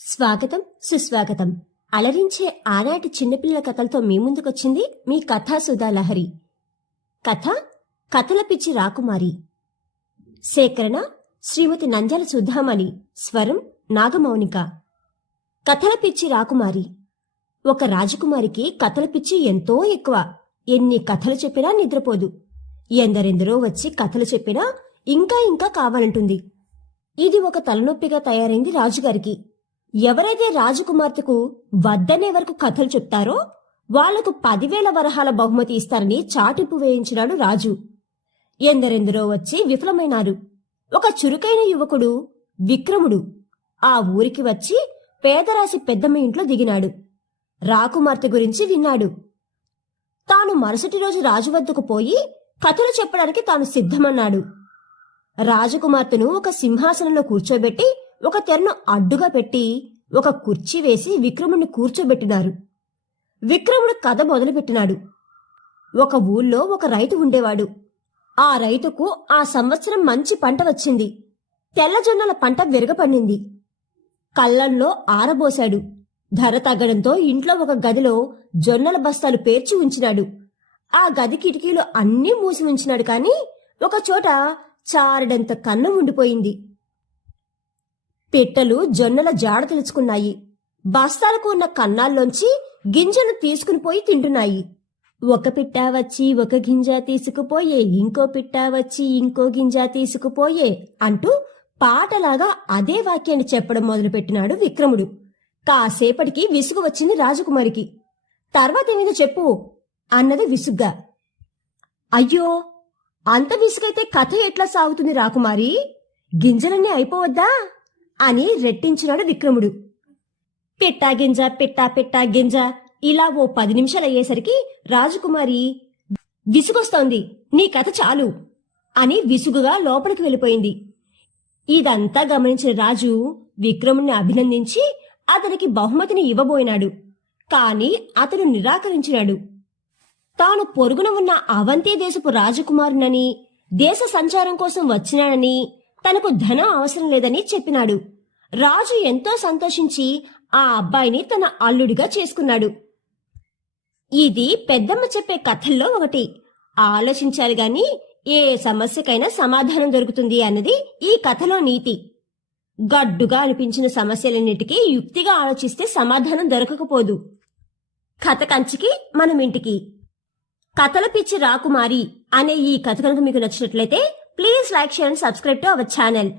స్వాగతం సుస్వాగతం. అలరించే ఆనాటి చిన్నపిల్లల కథలతో మీ ముందుకొచ్చింది మీ కథా సుధాలహరి. కథ కథల పిచ్చి రాకుమారి. సేకరణ శ్రీమతి నంజాల సుధామణి. స్వరం నాగమౌనిక. కథల పిచ్చి రాకుమారి. ఒక రాజకుమారికి కథల పిచ్చి ఎంతో ఎక్కువ. ఎన్ని కథలు చెప్పినా నిద్రపోదు. ఎందరెందరో వచ్చి కథలు చెప్పినా ఇంకా ఇంకా కావాలంటుంది. ఇది ఒక తలనొప్పిగా తయారైంది రాజుగారికి. ఎవరైతే రాజకుమార్తెకు వద్దనే వరకు కథలు చెప్తారో వాళ్లకు 10,000 వరహాల బహుమతి ఇస్తారని చాటింపు వేయించినాడు రాజు. ఎందరెందరో వచ్చి విఫలమైనారు. ఒక చురుకైన యువకుడు విక్రముడు ఆ ఊరికి వచ్చి పేదరాశి పెద్దమ్మ ఇంట్లో దిగినాడు. రాకుమార్తె గురించి విన్నాడు. తాను మరుసటి రోజు రాజు వద్దకు పోయి కథలు చెప్పడానికి తాను సిద్ధమన్నాడు. రాజకుమార్తెను ఒక సింహాసనంలో కూర్చోబెట్టి ఒక తెరను అడ్డుగా పెట్టి ఒక కుర్చీ వేసి విక్రముడిని కూర్చోబెట్టినారు. విక్రముడు కథ మొదలుపెట్టినాడు. ఒక ఊళ్ళో ఒక రైతు ఉండేవాడు. ఆ రైతుకు ఆ సంవత్సరం మంచి పంట వచ్చింది. తెల్లజొన్నల పంట విరగపడింది. కళ్ళంలో ఆరబోశాడు. ధర తగ్గడంతో ఇంట్లో ఒక గదిలో జొన్నల బస్తాలు పేర్చి ఉంచినాడు. ఆ గది కిటికీలు అన్నీ మూసి ఉంచినాడు. కాని ఒకచోట చారడంత కన్నం ఉండిపోయింది. పిట్టలు జొన్నల జాడ తెలుసుకున్నాయి. బస్తాలకు ఉన్న కన్నాల్లోంచి గింజను తీసుకుని పోయి తింటున్నాయి. ఒక పిట్ట వచ్చి ఒక గింజ తీసుకుపోయే, ఇంకో పిట్ట వచ్చి ఇంకో గింజ తీసుకుపోయే అంటూ పాటలాగా అదే వాక్యాన్ని చెప్పడం మొదలుపెట్టినాడు విక్రముడు. కాసేపటికి విసుగు వచ్చింది రాజకుమారికి. తర్వాతేమిదో చెప్పు అన్నది విసుగ్గా. అయ్యో, అంత విసుగైతే కథ ఎట్లా సాగుతుంది రాకుమారి? గింజలన్నీ అయిపోవద్దా అని రెట్టించినాడు విక్రముడు. పిట్టా గింజ పిట్టా పిట్టా గింజ ఇలా ఓ 10 నిమిషాలు అయ్యేసరికి రాజకుమారి విసుగొస్తోంది, నీ కథ చాలు అని విసుగుగా లోపలికి వెళ్ళిపోయింది. ఇదంతా గమనించిన రాజు విక్రముణ్ణి అభినందించి అతనికి బహుమతిని ఇవ్వబోయినాడు. కాని అతను నిరాకరించినాడు. తాను పొరుగున ఉన్న అవంతి దేశపు రాజకుమారునని, దేశ సంచారం కోసం వచ్చినాడని, తనకు ధనం అవసరం లేదని చెప్పినాడు. రాజు ఎంతో సంతోషించి ఆ అబ్బాయిని తన అల్లుడిగా చేసుకున్నాడు. ఇది పెద్దమ్మ చెప్పే కథల్లో ఒకటి. ఆలోచించాలి గాని ఏ సమస్యకైనా సమాధానం దొరుకుతుంది అన్నది ఈ కథలో నీతి. గడ్డుగా అనిపించిన సమస్యలన్నిటికీ యుక్తిగా ఆలోచిస్తే సమాధానం దొరకకపోదు. కథ కంచికి మనమింటికి. కథల పిచ్చి రాకుమారి అనే ఈ కథ కనుక మీకు నచ్చినట్లయితే please like, share and subscribe to our channel.